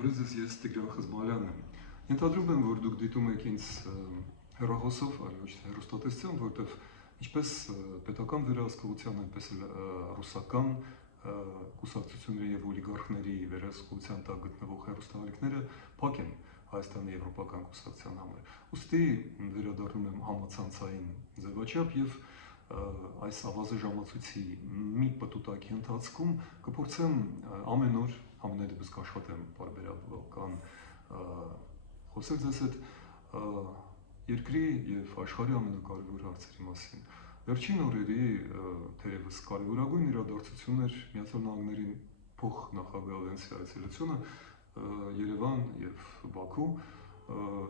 Օրից ես Տիգրան Խզմալյանն եմ։ Ենթադրում եմ, որ դուք դիտում եք ինձ հեռախոսով, այլ ոչ թե հեռուստատեսությամբ, որտեղ ինչպես պետական վերահսկողության, այնպես էլ ռուսական կուսակցությունների եւ օլիգարխների վերահսկողության տակ գտնվող հեռուստահալիկները փակ են Հայաստանի եվրոպական կուսակցության համար։ Ուստի վերադառնում եմ համացանցային ձևաչափ եւ այս ավազը ժամացույցի մի պտուտակի ընթացքում կփորձեմ ամեն օր ամենայդեպս կաշխատեմ բարբերաբան խոսել ձեզ հետ երկրի եւ աշխարհի ամենակարևոր հարցերի մասին։ Վերջին օրերի թերևս կարևորագույն իրադարձությունն էր Միացյալ Նահանգների փոխնախագահ Վենսի այցելությունը Երևան եւ Բաքու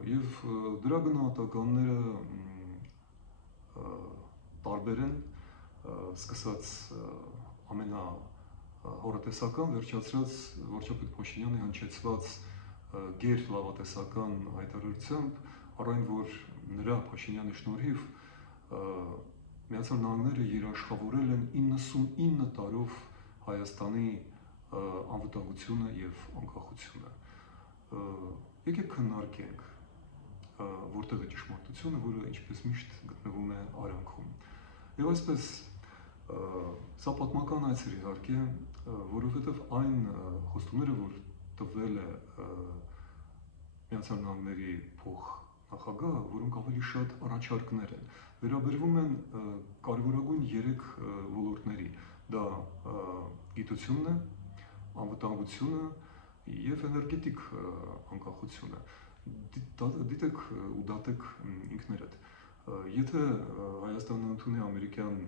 եւ դրա գնահատականները տարբեր են, սկսած ամենահորատեսական վերջացրած վարչապետ Փաշինյանի հնչեցված գերլավատեսական հայտարարությամբ, առայն որ նրա Փաշինյանի շնորհիվ Միացյալ Նահանգները երաշխավորել են 99 տարով Հայաստանի անվտանգությունը եւ անկախությունը։ Եկեք քննարկենք որտեղ է ճշմարտությունը, որը ինչպես միշտ գտնվում է արանքում։ Եվ այսպես սա պատմական այց էր իհարկե, որովհետև այն խոստումները, որ տվել է Միացյալ Նահանգների փոխնախագահը, որոնք ավելի շատ առաջարկներ են, վերաբերվում են կարևորագույն 3 ոլորտների. դա գիտությունն է, անվտանգությունը եւ էներգետիկ անկախությունը։ Դիտեք ու դատեք ինքներդ։ Եթե Հայաստանը ընդունի ամերիկյան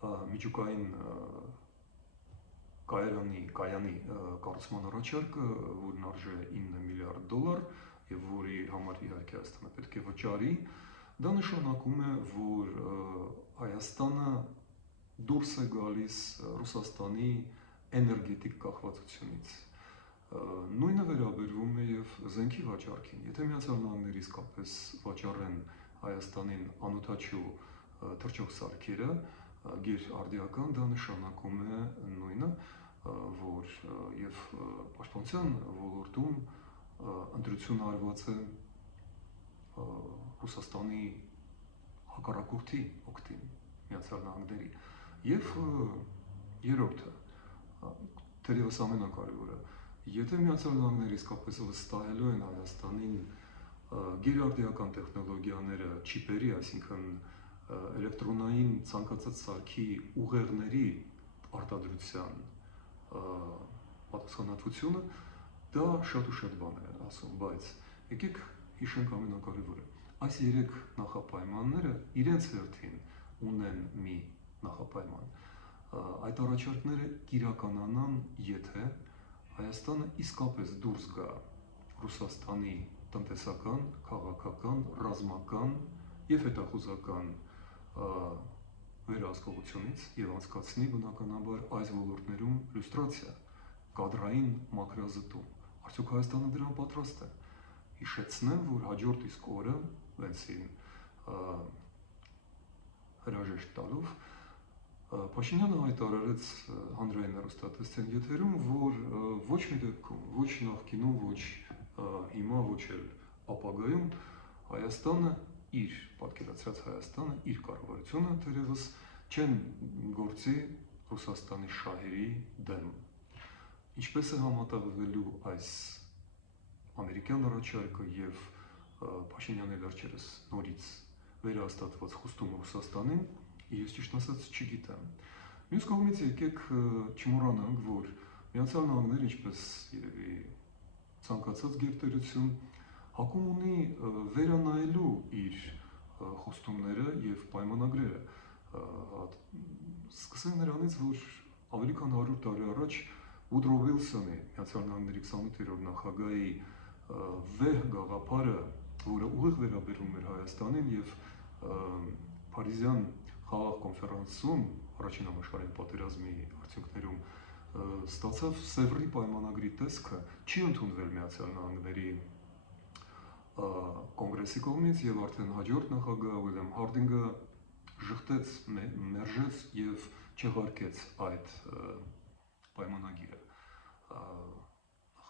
միջուկային կայանի կառուցման առաջարկը, որն արժե $9 միլիարդ եւ որի համար իհարկե Հայաստանը պետք է վճարի, դա նշանակում է, որ Հայաստանը դուրս է գալիս Ռուսաստանի էներգետիկ կախվածությունից։ Նույնը վերաբերվում է եւ զենքի վաճառքին։ Եթե Միացյալ Նահանգները իսկապես վաճառեն Հայաստանին անօդաչու թռչող սարքերը, գերարդիական, դա նշանակում է նույնը, որ եւ պաշտպանության ոլորտում ընտրություն արված է Ռուսաստանի հակառակորդի օգտին Միացյալ Նահանգների։ Եվ երրորդը, թերևս ամենակարևորը, եթե Միացյալ Նահանգները իսկապես վստահելու են Հայաստանին գերարդիական տեխնոլոգիաները, չիպերի, այսինքն էլեկտրոնային ցանկացած սարքի ուղեղների արտադրության պատասխանատվությունը, դա շատ ու շատ բաներ են ասում, բայց եկեք հիշենք ամենակարևորը։ Այս 3 նախապայմանները իրենց հերթին ունեն մի նախապայման։ Այդ առաջարկները կիրականանան, եթե Հայաստանը իսկապես դուրս գա Ռուսաստանի տնտեսական, քաղաքական, ռազմական եւ հետախուզական վերահսկողությունից եւ անցկացնի բնականաբար այս ոլորտներում լյուստրացիա, կադրային մաքրազտում։ Արդյոք Հայաստանը դրան պատրաստ է։ Հիշեցնեմ, որ հաջորդ իսկ օրը Վենսին հրաժեշտ տալով Փաշինյանը հայտարարեց հանրային հեռուստատեսության եթերում, որ ոչ մի դեպքում, ոչ նախկինում, ոչ հիմա, ոչ էլ ապագայում Հայաստանը իր պատկերացրած Հայաստանը իր կառավարությունը թերևս չեն գործի Ռուսաստանի շահերի դեմ։ Ինչպես է համատեղվելու այս ամերիկյան առաջարկը եւ Փաշինյանի վերջերս նորից վերահաստատված խոստումը Ռուսաստանին, ես ճիշտ ասած չգիտեմ։ Մյուս կողմից եկեք չմոռանանք, որ Միացյալ Նահանգները, ինչպես երևի ցանկացած գերտերություն, հակում ունի վերանայելու իր խոստումները եւ պայմանագրերը։ Սկսենք նրանից, որ ավելի քան 100 տարի առաջ Ուդրո Վիլսոնի, Միացյալ Նահանգների 28-րդ նախագահի վեհ գաղափարը, որը ուղիղ վերաբերում էր Հայաստանին եւ Փարիզյան խաղաղ կոնֆերանսում առաջին համաշխարհային պատերազմի արդյունքներում ստացավ Սևրի պայմանագրի տեսքը, չի ընդունվել Միացյալ Նահանգների կոնգրեսի կողմից եւ արդեն հաջորդ նախագահ Ուիլյամ Հարդինգը ժխտեց, մերժեց եւ չեղարկեց այդ պայմանագիրը։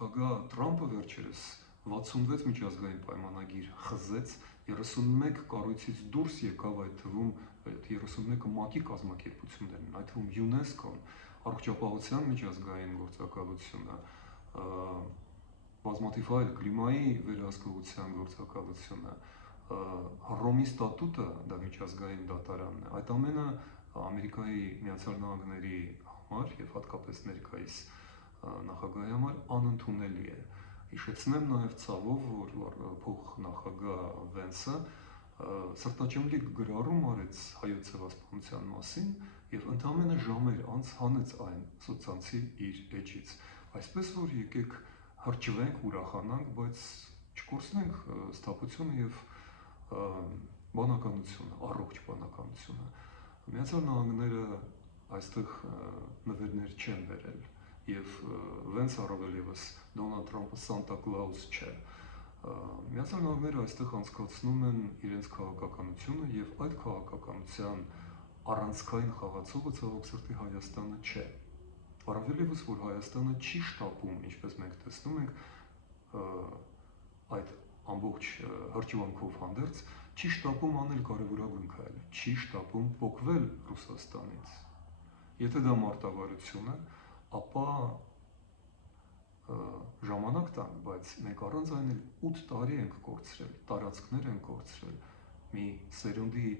նախագահ Թրամփը վերջերս 66 միջազգային պայմանագիր խզեց, 31 կառույցից դուրս եկավ, այդ թվում 31-ը ՄԱԿ-ի կազմակերպություններն, այդ թվում ՅՈՒՆԵՍԿՕ-ն, Առողջապահության միջազգային գործակալությունը, բազմաթիվ այլ կլիմայի վերահսկողության գործակալությունը, Հռոմի ստատուտը, դա միջազգային դատարանն է, այդ ամենը Ամերիկայի Միացյալ Նահանգների համար եւ հատկապես ներկայիս նախագահի համար անընդունելի է։ Հիշեցնեմ նաև ցավով, որ փոխնախագահ Վենսը սրտաճմլիկ գրառում արեց Հայոց ցեղասպանության մասին եւ ընդամենը ժամեր անց հանեց այն սոցցանցի իր էջից։ Այսպես որ եկեք հրճվենք, ուրախանանք, բայց չկորցնենք սթափությունը եւ բանականությունը, առողջ բանականությունը։ Միացյալ Նահանգները այստեղ նվերներ չեն վերել եւ Վենս առավել եւս Դոնալդ Թրամփը Սանտա Կլաուս չէ։ Միացյալ Նահանգները այստեղ անցկացնում են իրենց քաղաքականությունը եւ այդ քաղաքականության առանցքային խաղացողը ցավոք սրտի Հայաստանը չէ։ Առավել եւս որ Հայաստանը չի շտապում, ինչպես մենք տեսնում ենք, այդ ամբողջ հրճվանքով հանդերձ չի շտապում անել կարևորագույն քայլ, չի շտապում փոխվել Ռուսաստանից։ Եթե դա մարտավարություն է, ապա ժամանակ տանք, բայց մենք առանց այն 8 տարի ենք կորցրել, տարածքներ ենք կորցրել, մի սերունդի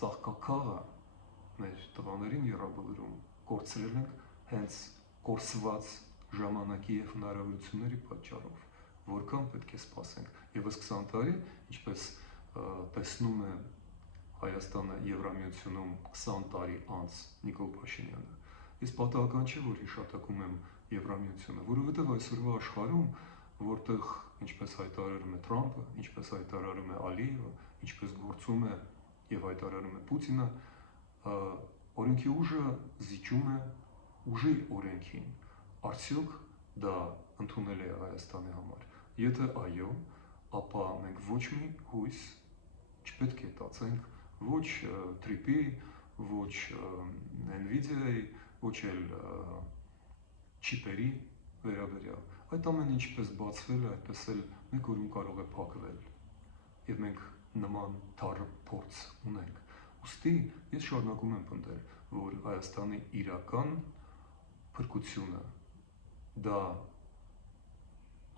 ծաղկաքաղը մեր տղաներին եռաբլուրում կորցրել ենք հենց կորսված ժամանակի եւ հնարավորությունների պատճառով, որքան պետք է սպասենք։ Եվս 20 տարի, ինչպես տեսնում է Հայաստանը Եվրամիությունում 20 տարի անց Նիկոլ Փաշինյանը։ Ես պատահական չէ, որ հիշատակում եմ Եվրամիությունը, որովհետև այսօրվա աշխարհում, որտեղ ինչպես հայտարարում է Թրամփը, ինչպես հայտարարում է Ալիևը, ինչպես գործում է եւ հայտարարում է Պուտինը, օրենքի ուժը զիջում է ուժի օրենքին։ Արդյոք դա ընդունել է Հայաստանի համար։ Եթե այո, ապա մենք ոչ մի հույս չպետք է տածենք ոչ Trip-ի, ոչ Nvidia-ի, ոչ էլ չիպերի վերաբերյալ։ Այդ ամենը ինչպես բացվել է, այդպես էլ մեկ օրում կարող է փակվել։ Եվ մենք նման թարմ փորձ ունենք։ Ուստի ես շարունակում եմ պնդել, որ Հայաստանի իրական փրկությունը դա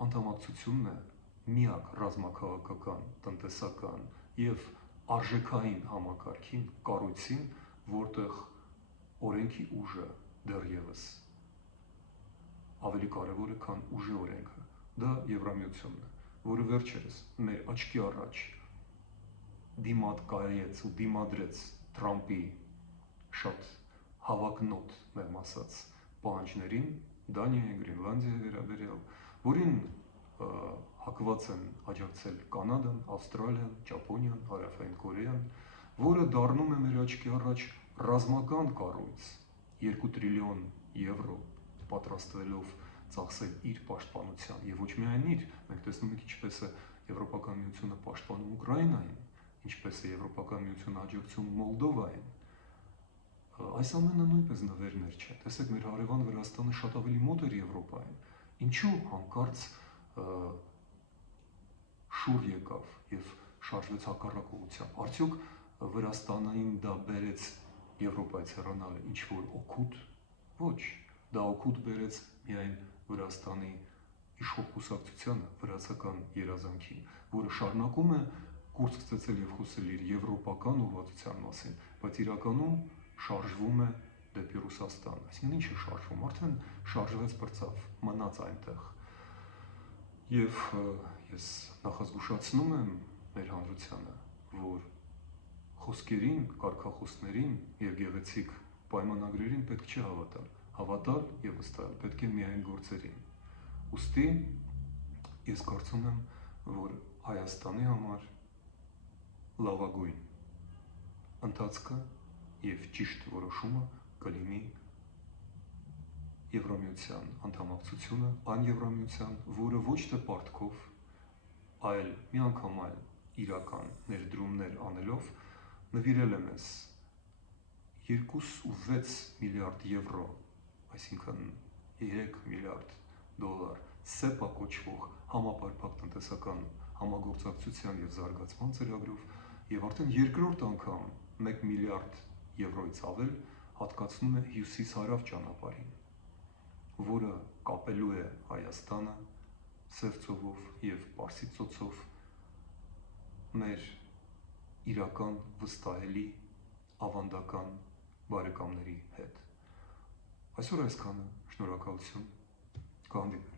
անդամակցությունն է միակ ռազմաքաղաքական, տնտեսական եւ արժեքային համակարգին, կառույցին, որտեղ օրենքի ուժը դեռևս ավելի կարևոր է, քան ուժի օրենքը։ Դա Եվրամիությունն է, որը վերջերս մեր աչքի առաջ դիմադ կայեց ու դիմադրեց Թրամփի շատ հավակնոտ, մեղմ ասած, պահանջներին Դանիայի, Գրենլանդիայի վերաբերյալ, որին հակված են աջակցել Կանադան, Ավստրալիան, Ճապոնիան, Հարավային Կորեան, որը դառնում է մեր աչքի առաջ ռազմական կառույց 2 տրիլիոն եվրո պատրաստվելով ծախսել իր պաշտպանության եւ ոչ միայն իր, մենք տեսնում ենք ինչպես է Եվրոպական միությունը պաշտպանում Ուկրաինային, ինչպես է Եվրոպական միությունը աջակցում Մոլդովային։ Այս ամենը նույնպես նվերներ չէ։ Տեսեք, մեր հարևան Վրաստանը շատ ավելի մոտ էր Եվրոպային։ Ինչու հանկարծ շուռ եկավ եւ շարժվեց հակառակ ուղղությամբ։ Արդյոք Վրաստանային դա բերեց Եվրոպայից հեռանալը ինչ որ օգուտ։ Ոչ, դա օգուտ բերեց միայն Վրաստանի իշխող կուսակցությանը, վրացական երազանքին, որը շարունակում է կուրս գծել եւ խոսել իր եվրոպական ուղղվածության մասին, բայց իրականում շարժվում է դեպի Ռուսաստան։ Այսինքն ինչ է շարժվում, արդեն շարժվեց բրծավ, մնաց այնտեղ։ Եվ ես նախազգուշացնում եմ մեր հանրությանը, որ խոսքերին, կարգախոսներին եւ գեղեցիկ պայմանագրերին պետք չէ հավատալ։ Հավատալ եւ վստահել պետք է միայն գործերին։ Ուստի ես կարծում եմ, որ Հայաստանի համար լավագույն ընթացքը եւ ճիշտ որոշումը կլինի Եվրամիության անդամակցությունը, այն Եվրամիության, որը ոչ թե պարտքով, այլ միանգամ այլ իրական ներդրումներ անելով նվիրել է մեզ 2.6 միլիարդ եվրո, այսինքն 3 միլիարդ դոլար SEPA կոչվող համապարփակ տնտեսական համագործակցության եւ զարգացման ծրագրով եւ արդեն երկրորդ անգամ 1 միլիարդ եվրոից ավել հատկացնում է հյուսիս-հարավ ճանապարհին, որը կապելու է Հայաստանը Սև ծովով եւ Պարսից ծոցով մեր իրական վստահելի ավանդական բարեկամների հետ։ Այսօր այսքանը, շնորհակալություն, կհանդիպենք։